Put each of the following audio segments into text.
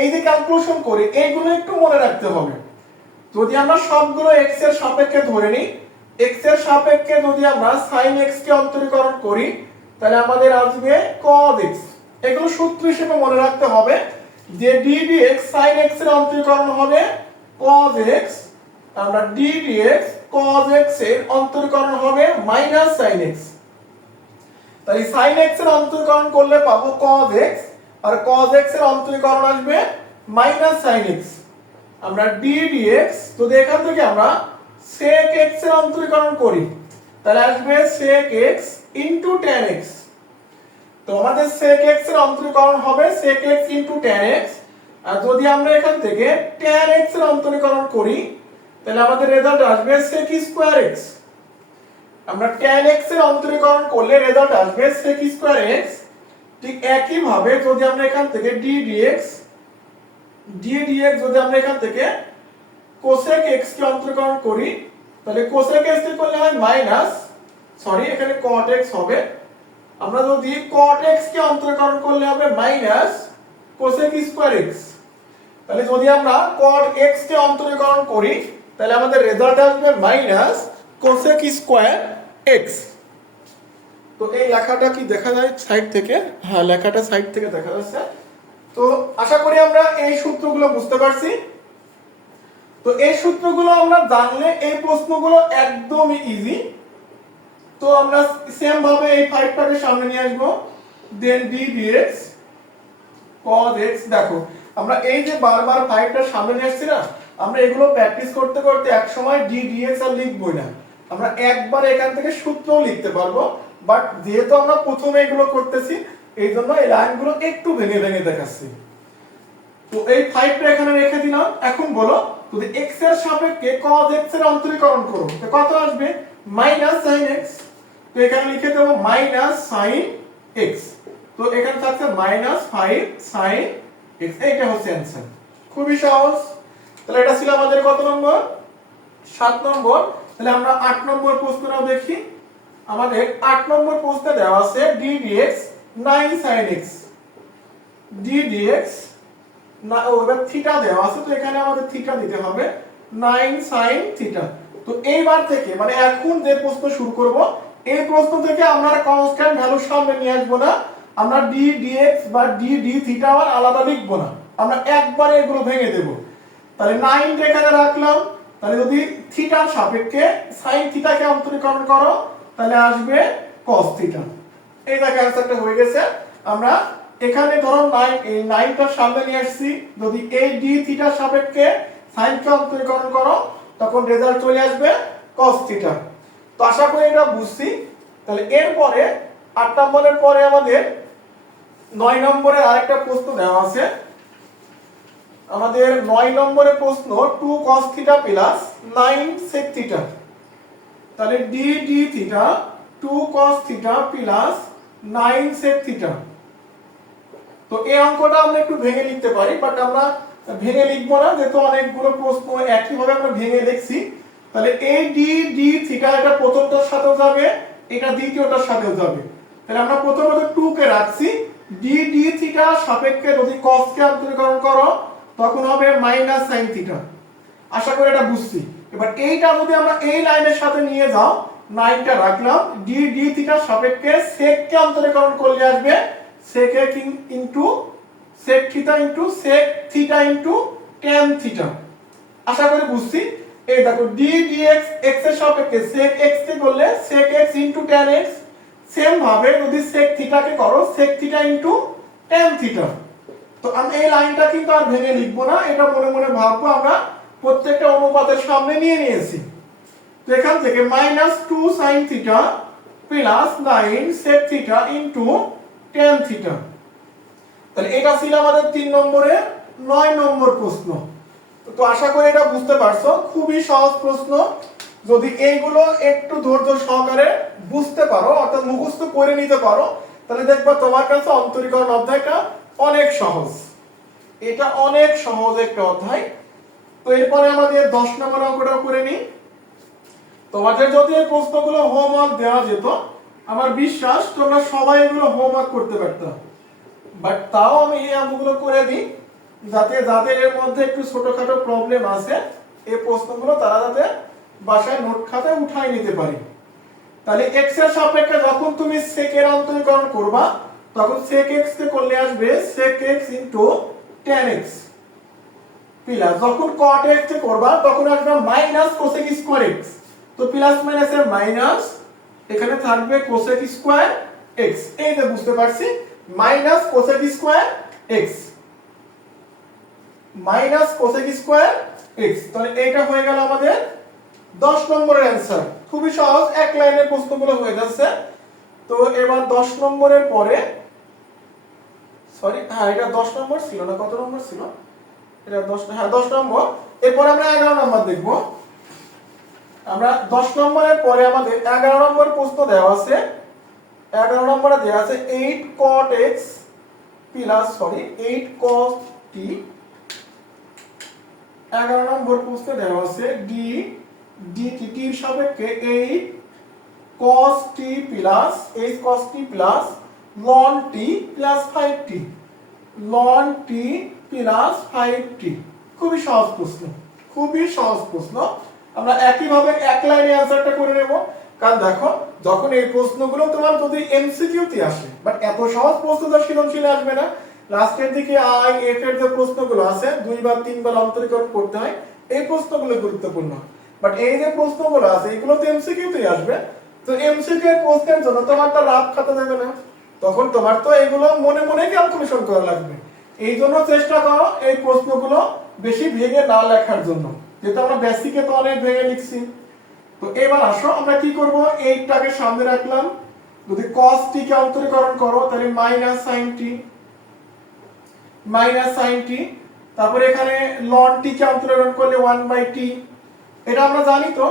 এই যে ক্যালকুলেশন করি, এইগুলো একটু মনে রাখতে হবে। যদি আমরা সবগুলো এক্সের সাপেক্ষে ধরে নিই এক্সের সাপেক্ষে যদি আমরা সাইন এক্স কে অন্তরীকরণ করি, তাহলে আমাদের আসবে cos x এগুলো সূত্র হিসেবে মনে রাখতে হবে যে dx sin x এর অন্তরীকরণ হবে cos x আমরা dx cos x এর অন্তরীকরণ হবে মাইনাস sin x তাই sin x এর অন্তরীকরণ করলে পাবো cos x আর cos x এর অন্তরীকরণ আসবে মাইনাস sin x আমরা d dx, যদি এখান থেকে আমরা sec x এর অন্তরীকরণ করি, তাহলে আসবে sec x tan x তো আমাদের sec x এর অন্তরীকরণ হবে sec x tan x আর যদি আমরা এখান থেকে tan x এর অন্তরীকরণ করি, তাহলে আমাদের রেজাল্ট আসবে sec স্কয়ার x আমরা tan x এর অন্তরীকরণ করলে রেজাল্ট আসবে sec স্কয়ার x ঠিক একই ভাবে যদি আমরা এখান থেকে d dx d dx যদি আমরা এখান থেকে কোসেক x কে অন্তরীকরণ করি, তাহলে cosec এক্স করলে হয় মাইনাস সরি এখানে কট এক্স হবে। আমরা যদি cot x কে অন্তরীকরণ করলে হবে মাইনাস কোসেক স্কয়ার এক্স তাহলে যদি আমরা cot x কে অন্তরীকরণ করি, তাহলে আমাদের রেজাল্ট আসবে মাইনাস কোসেক স্কয়ার x তো এই লেখাটা কি দেখা যায় সাইড থেকে? হ্যাঁ লেখাটা সাইড থেকে দেখা যাচ্ছে। তো আশা করি আমরা এই সূত্রগুলো বুঝতে পারছি। তো এই সূত্রগুলো আমরা জানলে এই প্রশ্নগুলো একদমই ইজি তো আমরা সেম ভাবে এই ফাইভটাকে সামনে নিয়ে আসব। Then d dx cos x, দেখো, আমরা এই যে বারবার ফাইভটা সামনে নিয়ে আসছি না, আমরা এগুলো প্র্যাকটিস করতে করতে এক সময় ডি ডিএক্স আর লিখবই না। আমরা একবার এখান থেকে সূত্রও লিখতে পারব। বাট যেহেতু আমরা প্রথমে এগুলো করতেছি, এই জন্য এই লাইনগুলো একটু ভেঙে ভেঙে দেখাচ্ছি। তো এই ফাইভটা এখানে রেখে দিলাম। এখন বলো, যদি x এর সাপেক্ষে cos x এর অন্তরীকরণ করো, তো কত আসবে? মাইনাস sin x তো এখানে লিখে দেবো মাইনাস sin x তো এখানে থাকছে মাইনাস ফাইভ sin x এইটা হচ্ছে অ্যান্সার খুবই সহজ। তাহলে এটা ছিল আমাদের কত নম্বর? সাত নম্বর। তাহলে আমরা আট নম্বর প্রশ্নটাও দেখি। আমাদের আট নম্বর প্রশ্নে দেওয়া আছে d dx 9 sin x d dx না, ও এবার থিটা দেওয়া আছে, তো এখানে আমাদের থিটা দিতে হবে। 9 sin থিটা তো এইবার থেকে মানে এখন যে প্রশ্ন শুরু করব, এই প্রশ্ন থেকে আমরা কনস্ট্যান্ট ভ্যালু সামনে নিয়ে আসব না। আমরা d dx বা d d থিটা আবার আলাদা লিখব না। আমরা একবারে এগুলো ভেঙে দেব। তাহলে 9 টা এখানে রাখলাম। তাহলে যদি থিটার সাপেক্ষে sin থিটাকে অন্তরীকরণ করো তাহলে আসবে cos থিটা এই দেখো অ্যান্সারটা হয়ে গেছে। আমরা এখানে ধরো 9 এই 9 টার সামনে নিয়ে আসছি। যদি এই d থিটার সাপেক্ষে sin কে অন্তরীকরণ করো, তখন রেজাল্ট চলে আসবে cos থিটা তো আশা করি এটা বুঝছি। তাহলে এরপরে 8 নম্বরের পরে আমাদের 9 নম্বরের আরেকটা প্রশ্ন দেওয়া আছে। আমাদের 9 নম্বরের প্রশ্ন 2 cos theta plus 9 sec theta তাহলে d d theta 2 cos theta plus 9 sec theta তো এই অঙ্কটা আমরা একটু ভেঙে লিখতে পারি বাট আমরা ভেঙে লিখব না, যেহেতু অনেকগুলো প্রশ্ন একই ভাবে আমরা ভেঙে লিখছি তাহলে এই ডি ডি থিটা এটা প্রথমটার সাথেও যাবে, এটা দ্বিতীয়টার সাথেও যাবে। তাহলে আমরা প্রথমত টু কে রাখছি ডি ডি থিটা সাপেক্ষে যদি cos কে অন্তরীকরণ করো, তখন হবে মাইনাস সাইন থিটা আশা করি এটা বুঝছি। এবার এইটা যদি আমরা এই লাইনের সাথে নিয়ে যাও নাইনটা রাখলাম ডি ডি থিটার সাপেক্ষে sec কে অন্তরীকরণ করলে আসবে এ into sec theta into sec theta into tan theta আশা করি বুঝছি? এই দেখো, d এক্স x এর সাপেক্ষে sec এক্স কে করলে sec x into tan x same ভাবে যদি sec থিটা কে করো, sec theta into tan theta তো আমি এই লাইনটা কিন্তু আর ভেঙে লিখব না, এটা মনে মনে ভাববো আমরা প্রত্যেকটা অনুপাতের সামনে নিয়ে নিয়েছি। তো এখান থেকে minus two sine theta plus nine sec theta into tan theta তাহলে এটা ছিল আমাদের তিন নম্বরে নয় নম্বর প্রশ্ন। তো আশা করি এটা বুঝতে পারছ। খুবই সহজ প্রশ্ন। যদি এইগুলো একটু ধৈর্য সহকারে বুঝতে পারো, অর্থাৎ মুখস্থ করে নিতে পারো, তাহলে দেখবা তোমার কাছে অন্তরীকরণ অধ্যায়টা অনেক সহজ। এটা অনেক সহজ একটা অধ্যায়। তো এরপরে আমাদের দশ নম্বর অঙ্কটা করে নিই। তোমাদের যদি এই প্রশ্নগুলো হোমওয়ার্ক দেওয়া যেত, আমার বিশ্বাস তোমরা সবাই এগুলো হোমওয়ার্ক করতে পারতো। বাট তাও আমি এই অঙ্কগুলো করে দিই, যাতে যাদের এর মধ্যে একটু ছোটখাটো প্রবলেম আছে, এই প্রশ্নগুলো তারা যাতে বাসায় নোট খাতায় উঠাই নিতে পারে। তাহলে এক্সের সাপেক্ষে যখন তুমি sec এর অন্তরীকরণ করবা, তখন sec এক্স কে করলে আসবে sec x into tan x plus যখন cot x করবা, তখন আসবে মাইনাস cosec স্কয়ার x তো প্লাস মাইনাস এর মাইনাস এখানে থাকবে cosec স্কয়ার x এই যে বুঝতে পারছি minus cosec square x minus cosec square x তাহলে এইটা হয়ে গেল আমাদের 10 নম্বরের অ্যান্সার খুবই সহজ, এক লাইনের প্রশ্নগুলো হয়ে যাচ্ছে। তো এবার 10 নম্বরের পরে সরি হ্যাঁ এটা 10 নম্বর ছিল না, কত নম্বর ছিল? এটা 10 হ্যাঁ 10 নম্বর। এরপর আমরা 11 নম্বর দেখব। আমরা 10 নম্বরের পরে আমাদের 11 নম্বর প্রশ্ন দেওয়া আছে। 11 নম্বরে দেওয়া আছে 8 cot x plus sorry 8 cos t 11 নম্বর প্রশ্নে দেওয়া আছে d dt টির সাপেক্ষে 8 cos t plus h cos t plus ln t plus 5t ln t plus 5t খুবই সহজ প্রশ্ন। খুবই সহজ প্রশ্ন। আমরা একই ভাবে এক লাইনে অ্যানসারটা করে নেব। কারণ দেখো, যখন এই প্রশ্নগুলো তোমার যদি এমসিকিউ তে আসে বাট এত সহজ প্রশ্ন তো আসবে না। লাস্টের দিকে আই এফ এর যে প্রশ্নগুলো আছে তিনবার অন্তরীকরণ করতে হয়, এই প্রশ্নগুলো গুরুত্বপূর্ণ। বাট এই যে প্রশ্নগুলো আছে, এগুলো তো এমসিকিউ তেই আসবে। তো এমসিকিউ এর প্রশ্নের জন্য তোমার তো রাফ খাতা দেবে না। তখন তোমার তো এগুলো মনে মনে ক্যালকুলেশন করা লাগবে। এই জন্য চেষ্টা করো এই প্রশ্নগুলো বেশি ভেঙে না লেখার জন্য। যেহেতু আমরা বেসিকে তো অনেক ভেঙে লিখছি। তো এবার আসো, আমরা কি করব? এইটাকে সামনে রাখলাম। যদি cos t কে অন্তরীকরণ করো, তাহলে minus sin t minus sin t, তারপরে এখানে ln t কে অন্তরীকরণ করলে 1 বাই t এটা আমরা জানি তো,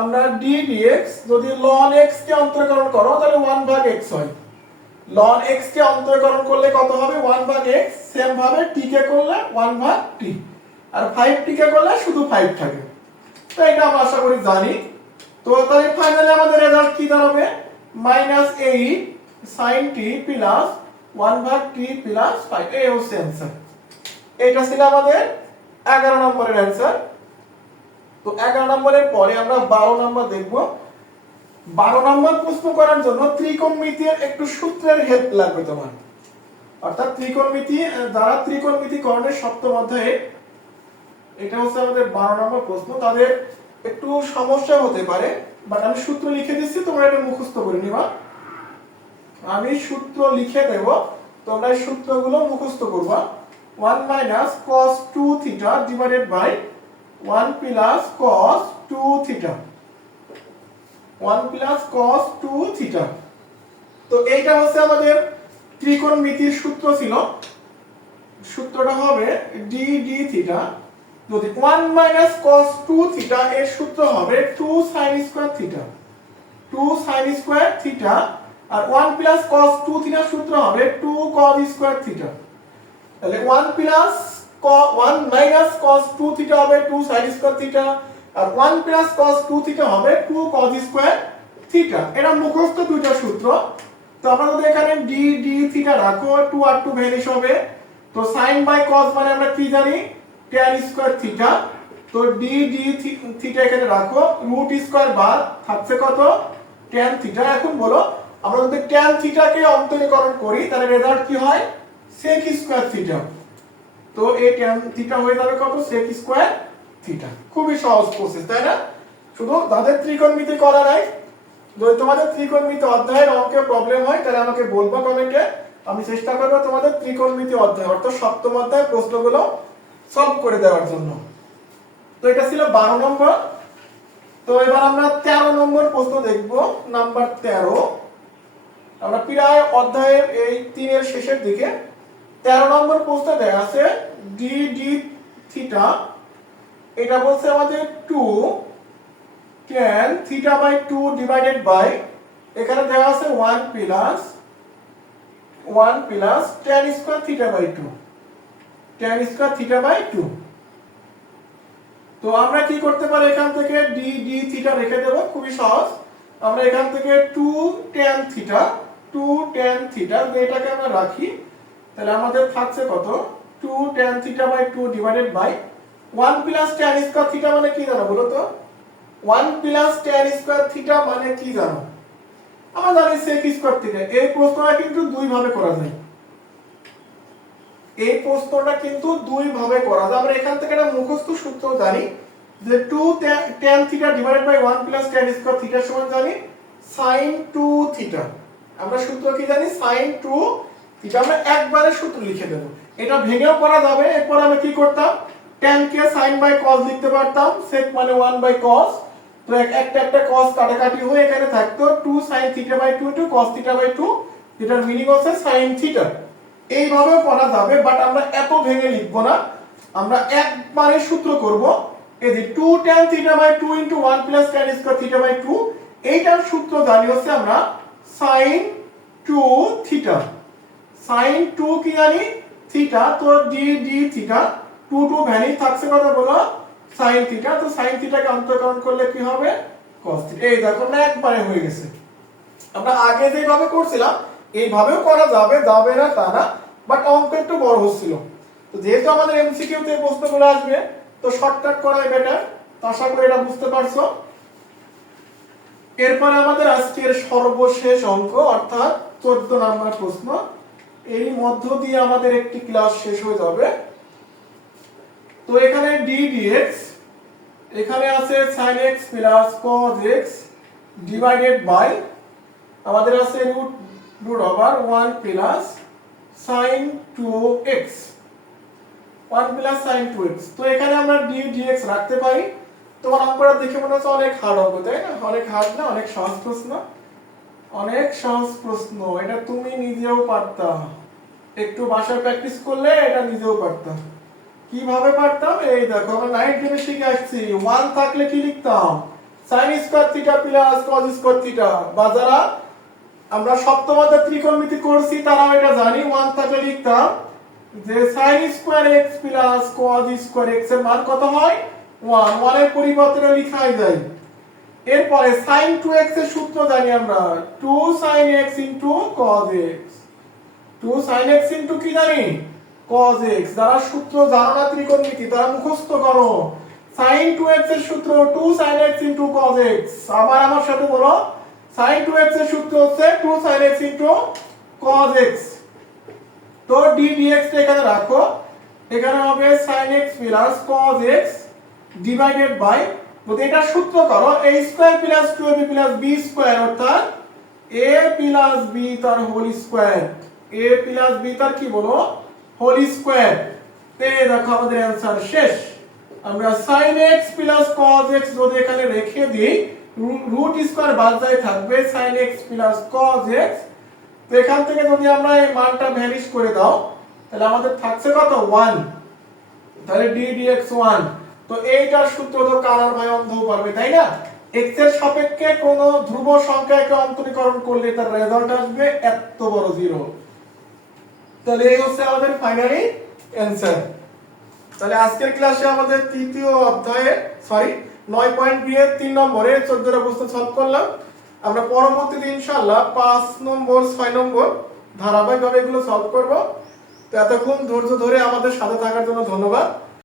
আমরা d dx যদি ln x কে অন্তরীকরণ করো, তাহলে 1 ভাগ x হয়। Ln x কে অন্তরীকরণ করলে কত হবে? 1 ভাগ x সেম ভাবে t কে করলে 1 ভাগ t আর 5 t কে করলে শুধু 5 থাকে। তো এটা আমরা আশা করি জানি। তো তাহলে ফাইনালি আমাদের রেজাল্ট কি দাঁড়াবে? Minus eight sine t plus one ভাগ টি প্লাস ফাইভ এই হচ্ছে অ্যান্সার এটা ছিল আমাদের এগারো নম্বরের অ্যান্সার তো এগারো নম্বরের পরে আমরা বারো নম্বর দেখব। বারো নম্বর প্রশ্ন করার জন্য ত্রিকোণমিতির একটু সূত্রের হেল্প লাগবে তোমার। অর্থাৎ ত্রিকোণমিতি দ্বারা ত্রিকোণমিতি করণের সপ্তম অধ্যায়ে, এটা হচ্ছে আমাদের বারো নম্বর প্রশ্ন, তাদের একটু সমস্যা হতে পারে বাট আমি সূত্র লিখে দিচ্ছি, তোমরা এটা মুখস্থ করে নিবা। আমি সূত্র লিখে দেব, তোমরা সূত্রগুলো মুখস্থ করবা। One minus cos 2 theta divided by one plus cos 2 theta 1 plus cos 2 theta তো এইটা হচ্ছে আমাদের ত্রিকোণমিতির সূত্র ছিল। সূত্রটা হবে ডি ডি থিটা যদি 1 মাইনাস cos 2 থিটা এর সূত্র হবে 2 sin square theta 2 sin square theta আর 1 প্লাস cos 2 থিটার সূত্র হবে 2 cos স্কয়ার থিটা তাহলে 1 প্লাস 1 মাইনাস cos 2 থিটা হবে 2 sin স্কয়ার থিটা আর 1 প্লাস cos 2 থিটা হবে 2 cos স্কয়ার থিটা এটা মুখস্থ দুইটা সূত্র। তো যদি এখানে d d থিটা রাখো 2 আর 2 ভ্যানিশ হবে। তো sin বাই cos মানে আমরা কি জানি? tan স্কয়ার থিটা তো d d থিটা এখানে রাখো। রুট স্কয়ার বাদ, থাকছে কত? tan থিটা এখন বলো, আমরা যদি tan থিটাকে অন্তরীকরণ করি, তাহলে রেজাল্ট কি হয়? sec স্কয়ার থিটা তো এই tan থিটা হয়ে যাবে কত? sec square theta. খুবই সহজ প্রসেস তাই না? শুধু তাদের ত্রিকোণমিতি করা নাই। যদি তোমাদের ত্রিকোণমিতি অধ্যায়ের অঙ্কে প্রবলেম হয়, তাহলে আমাকে বলব কমেন্টে আমি চেষ্টা করব তোমাদের ত্রিকোণমিতি অধ্যায়, অর্থাৎ সপ্তম অধ্যায়ের প্রশ্নগুলো সলভ করে দেওয়ার জন্য। তো এটা ছিল বারো নম্বর। তো এবার আমরা তেরো নম্বর প্রশ্ন দেখব নাম্বার তেরো। আমরা প্রায় অধ্যায়ের এই তিনের শেষের দিকে তেরো নম্বর প্রশ্ন দেওয়া আছে ডি ডি থিটা এটা বলছে আমাদের two tan theta by two divided by এখানে দেওয়া আছে one plus one plus tan square theta by two tan square theta by two তো আমরা কি করতে পারি এখান থেকে? ডি ডি থিটা রেখে দেব, খুবই সহজ। আমরা এখান থেকে two tan theta two tan theta এটাকে আমরা রাখি, তাহলে আমাদের থাকছে কত? Two tan theta by two divided by one plus tan square theta মানে কি জানো বলো তো? One plus tan square theta মানে কি জানো? আমরা জানি সেক স্কোয়ার থিটা এই প্রশ্নটা কিন্তু দুই ভাবে করা যায়। এই প্রশ্নটা কিন্তু দুই ভাবে করা যায়। আমরা এখান থেকে একটা মুখস্থ সূত্র জানি যে two tan theta divided by one plus tan square theta সমান জানি সাইন টু থিটা আমরা সূত্র কি জানি? সাইন টু থিটা আমরা একবারে সূত্র লিখে দেবো। এটা ভেঙেও করা যাবে। এরপর আমরা কি করতাম? ট্যান কে সাইন বাই কস লিখতে পারতাম সেক মানে ওয়ান বাই কস তো এক- একটা একটা কস কাটাকাটি হয়ে এখানে থাকতো two sine theta by two two cos theta by two এটার মিনিং হচ্ছে সাইন থিটা এইভাবেও করা যাবে বাট আমরা এত ভেঙে লিখব না। আমরা একবারে সূত্র করব, এই যে two tan theta by two into one plus tan square theta by two এইটার সূত্র জানি হচ্ছে আমরা sine two theta sine two কি জানি? থিটা তো d d theta two two ভ্যানি থাকছে কথা বলো? সাইন থিটা তো সাইন থিটাকে অন্তর্করণ করলে কি হবে? cos থিটা এই দেখো, না, একবারে হয়ে গেছে। আমরা আগে যেভাবে করছিলাম, এইভাবেও করা যাবে যাবে না, তা না বাট অঙ্ক একটু বড় হচ্ছিল। তো যেহেতু আমাদের এমসিকিউ তে প্রশ্নগুলো আসবে, তো শর্টকাট করাই বেটার তো আশা করি এটা বুঝতে পারছ। এরপর আমাদের আজকের সর্বশেষ অঙ্ক, অর্থাৎ চোদ্দ নাম্বার প্রশ্ন। এই মধ্য দিয়ে আমাদের একটি ক্লাস শেষ হয়ে যাবে। তো এখানে ডি ডিএক্স এখানে আছে sin x plus cos x divided by আমাদের আছে root root over 1 plus sin 2x 1 plus sin 2x তো এখানে আমরা d dx রাখতে পারি। তোমার অঙ্কটা দেখে মনে হচ্ছে অনেক হার্ড অঙ্ক তাই না? অনেক হার্ড না, অনেক সহজ প্রশ্ন। অনেক সহজ প্রশ্ন, এটা তুমি নিজেও পারতা। একটু বাসায় প্র্যাকটিস করলে এটা নিজেও পারতাম কীভাবে পারতাম? এই দেখো, আমরা নাইট গেমে শিখে আসছি। ওয়ান থাকলে কি লিখতাম? Sine square theta plus cos square theta বা যারা আমরা সপ্তমাতে ত্রিকোণমিতি করছি তারা এটা জানি। ওয়ান থাকলে লিখতাম যে sine square x plus cos square এক্সের মান কত হয়? ওয়ান ওয়ানের পরিবর্তে এটা লিখাই যায়। এরপরে সাইন টু এক্সের সূত্র জানি আমরা। Two sine x into cos x two sine x into কি জানি? Cos x যারা সূত্র জানো না ত্রিকোণমিতি, তারা মুখস্থ করো। sin 2x এর সূত্র 2 sin x cos x আবার আমার সাথে বলো, sin 2x এর সূত্র হচ্ছে 2 sin x cos x তো dx টা এখানে রাখো। এখানে হবে sin x cos x divided by যদি এটা সূত্র করো, a square plus 2ab plus b square অর্থাৎ a b তার হোল স্কয়ার a b তার কি বলো? Whole square. তে দেখো আমাদের অ্যান্সার শেষ। আমরা sin x plus cos x যদি এখানে রেখে দিই রুট স্কয়ার বাদ যায় থাকবে sin x plus cos x তো এখান থেকে যদি আমরা এই মানটা ভ্যানিশ করে দাও, তাহলে আমাদের থাকছে কত? 1 তাহলে d dx 1 তো এইটার সূত্র তো কারার ভাই অন্ধ পারবে, তাই না? x এর সাপেক্ষে কোন ধ্রুব সংখ্যাকে অন্তরীকরণ করলে তার রেজাল্ট আসবে এত বড় জিরো তাহলে এই হচ্ছে আমাদের ফাইনালি অ্যান্সার তাহলে আজকের ক্লাসে আমাদের তৃতীয় অধ্যায়ে সরি নয় পয়েন্ট বি এর তিন নম্বরে চোদ্দটা প্রশ্ন সলভ করলাম। আমরা পরবর্তীতে ইনশাল্লাহ পাঁচ নম্বর, ছয় নম্বর ধারাবাহিকভাবে এগুলো সলভ করব। তো এতক্ষণ ধৈর্য ধরে আমাদের সাথে থাকার জন্য ধন্যবাদ।